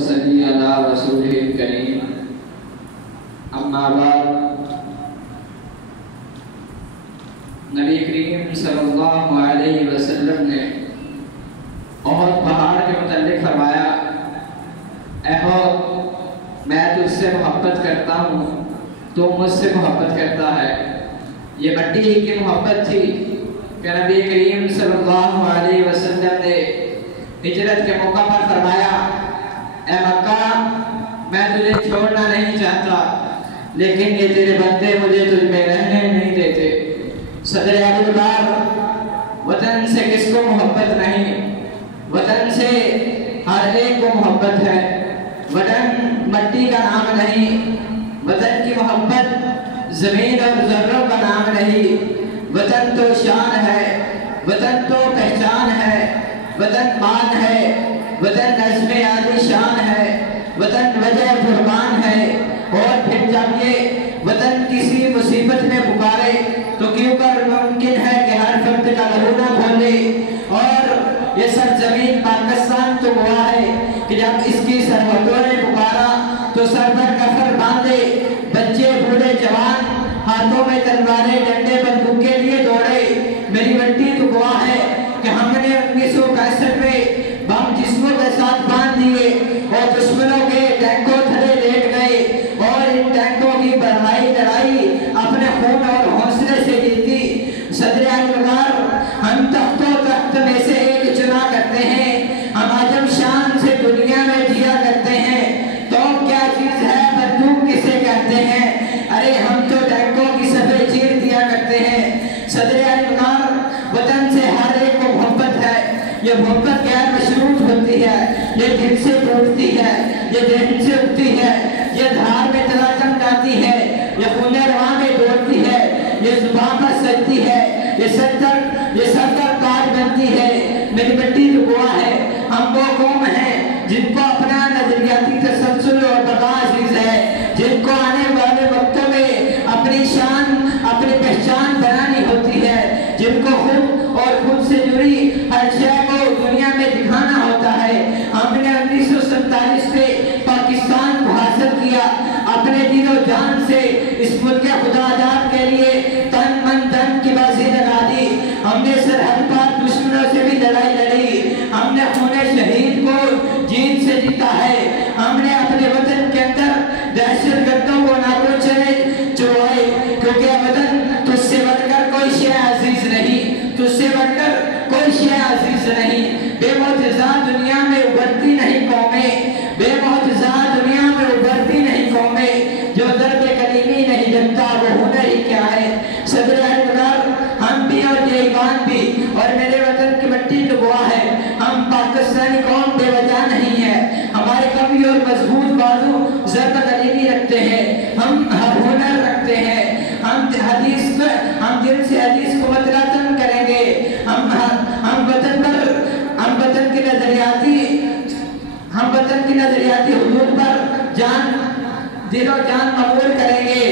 वसल्ली अला रसूलिल करीम। अम्मा बाद, नबी करीम सल्लल्लाहु अलैहि वसल्लम ने ओहद पहाड़ के मुतल्लिक फरमाया, ओहद मैं तुझसे मोहब्बत करता हूँ, तो मुझसे मोहब्बत करता है। ये मट्टी की मोहब्बत थी कि नबी करीम सल्लल्लाहु अलैहि वसल्लम ने हिजरत के मौका पर फरमाया, ए मक्का मैं तुझे छोड़ना नहीं चाहता, लेकिन ये तेरे बंदे मुझे तुझ में रहने नहीं देते। सदर अबूबकर, वतन से किसको मोहब्बत नहीं, वतन से हर एक को मोहब्बत है। वतन मट्टी का नाम नहीं, वतन की मोहब्बत जमीन और जर्रों का नाम नहीं। वतन तो शान है, वतन तो पहचान है, वतन मान है, वतन नज़्म आली शान है, वतन वजह फुरमान है। और फिर जब ये वतन किसी मुसीबत में पुकारे तो क्यों कर मुमकिन है कि हर फर्द का लहू ना खोले। और ये सरजमीन पाकिस्तान तो हुआ है कि जब इसकी सरहदों ने पुकारा तो सर पर कफन बांधे बच्चे बूढ़े जवान हाथों में तलवारें डंडे बंदूक के लिए दौड़े। मेरी मट्टी तो गवाह है कि हमने 1961 में बम जिस्मों के साथ बांध दिए और दुश्मनों के टैंकों थले लेट गए और इन टैंकों की बढ़ाई लड़ाई अपने खून और हौसले से जीती। सदर अबूबकर, हम तख्तो तख्त में से एक चुना करते हैं, हम आजम शान से दुनिया में जिया करते हैं। तो क्या चीज है बंदूक किसे कहते हैं, अरे हम तो टैंकों की सफेद चीर दिया करते हैं। सदर अबूबकर, वतन से हर एक को मोहब्बत है। ये मोहब्बत गैर मशरूत होती है, ये दिल से टूटती है, ये दिल से उठती है, ये धार में तलाजम जाती है, ये खूने रवा में दौड़ती है, ये जुबान पर सजती है, ये सर काट बनती है। मेरी मिट्टी तो गवाह है, हम वो कौम हैं जिनको अपना नजरियाती तसलसल और बका अजीज है, जिनको आने वाले वक्तों में अपनी शान अपनी पहचान बनानी होती है, जिनको खुद और खुद से जुड़ी हर शय को दुनिया में दिखाना होता है। हमने 1947 में पाकिस्तान को हासिल किया, अपने दिलो जान से इस मुल्क खुदा आजाद के लिए तन मन धन की बाजी लगा दी। हमने सरहद पार दुश्मनों से भी लड़ाई लड़ी, हमने खूने शहीद को जीत से जीता है। हमने अपने वतन के अंदर दहशतगर्दों को नागोचरे चुराए, क्योंकि वतन तुझसे बढ़कर कोई शय अजीज नहीं, तुझसे बढ़कर कोई शय अजीज नहीं। बेमौजज़ा दुनिया में उभरती नहीं कौमें, बेमौजज़ा दुनिया में उभरती नहीं कौमें, जो दर्द कलीमी नहीं जनता वो हुनर ही क्या है। सदर अबूबकर, हम भी और ये ईमान भी और मेरे वतन की मिट्टी तो गवाह है, हम पाकिस्तानी कौम बेवजह नहीं है। हमारे कवि और मजबूत बाजू ज़र्ब कलीमी रखते हैं, हम हर हुनर रखते हैं, हम दिल से हदीस को मतलातन करेंगे। हम वतन की नजरियाती हुदूद पर दिलो जान मकबूल करेंगे।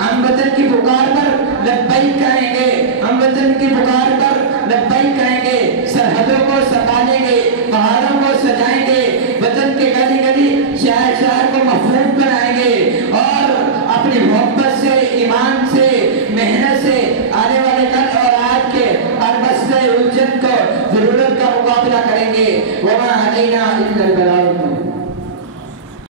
हम वतन की पुकार पर लब्बैक कहेंगे, हम वतन की पुकार पर लब्बैक कहेंगे। सरहदों को संभालेंगे, पहाड़ों को सजाएंगे, वतन के गली गली शहर शहर को महफूज बनाएंगे और अपनी मोहब्बत से, ईमान से, मेहनत से आने वाले कल और आज के हर मसले उलझन को जरूरत का मुकाबला करेंगे। वमा अलैना इल्लल बलाग।